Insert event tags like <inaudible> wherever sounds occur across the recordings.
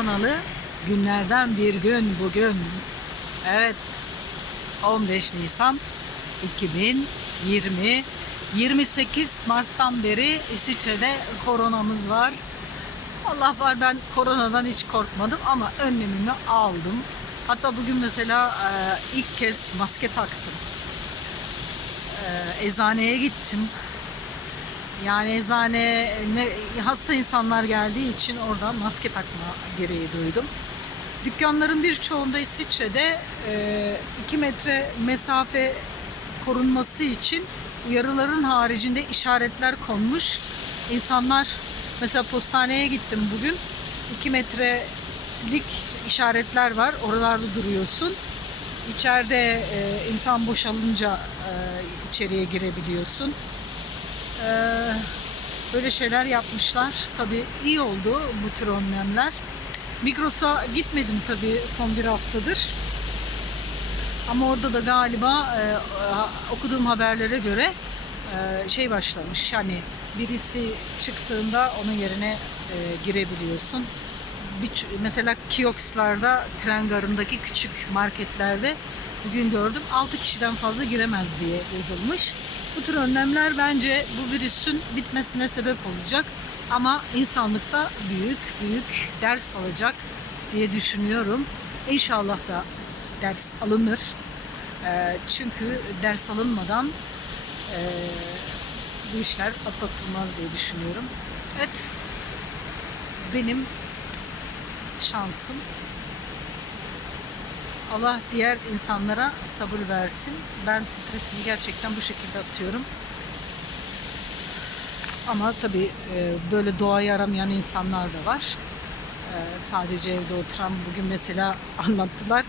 koronalı günlerden bir gün bugün. Evet 15 Nisan 2020 28 Mart'tan beri İsviçre'de koronamız var. Allah var ben koronadan hiç korkmadım ama önlemimi aldım. Hatta bugün mesela e, ilk kez maske taktım. E, eczaneye gittim. Yani eczane ne, hasta insanlar geldiği için orada maske takma gereği duydum. Dükkanların birçoğunda İsviçre'de 2 metre mesafe korunması için uyarıların haricinde işaretler konmuş. İnsanlar mesela postaneye gittim bugün 2 metrelik işaretler var. Oralarda duruyorsun. İçeride e, insan boşalınca e, içeriye girebiliyorsun. Böyle şeyler yapmışlar. Tabii iyi oldu bu tür önlemler. Migros'a gitmedim tabii son bir haftadır. Ama orada da galiba e, okuduğum haberlere göre e, şey başlamış. Yani birisi çıktığında onun yerine e, girebiliyorsun. Bir, mesela kiosklarda, tren garındaki küçük marketlerde bugün gördüm 6 kişiden fazla giremez diye yazılmış. Bu tür önlemler bence bu virüsün bitmesine sebep olacak. Ama insanlıkta büyük büyük ders alacak diye düşünüyorum. İnşallah da ders alınır. Ee, çünkü ders alınmadan e, bu işler atlatılmaz diye düşünüyorum. Evet, benim şansım Allah diğer insanlara sabır versin. Ben stresimi gerçekten bu şekilde atıyorum. Ama tabii e, böyle doğayı aramayan insanlar da var. E, Sadece evde oturan bugün mesela <laughs> anlattılar.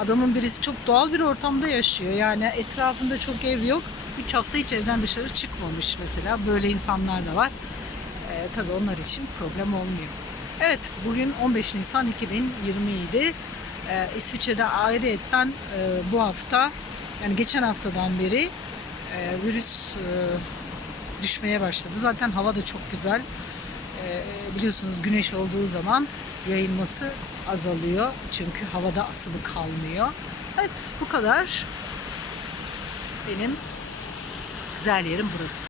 Adamın birisi çok doğal bir ortamda yaşıyor. Yani etrafında çok ev yok. 3 hafta hiç evden dışarı çıkmamış mesela. Böyle insanlar da var. E, tabii onlar için problem olmuyor. Evet bugün 15 Nisan 2020 idi. Ee, İsviçre'de ayrıyetten e, bu hafta yani geçen haftadan beri e, virüs e, düşmeye başladı. Zaten hava da çok güzel. E, biliyorsunuz güneş olduğu zaman yayılması azalıyor. Çünkü havada asılı kalmıyor. Evet bu kadar. Benim güzel yerim burası.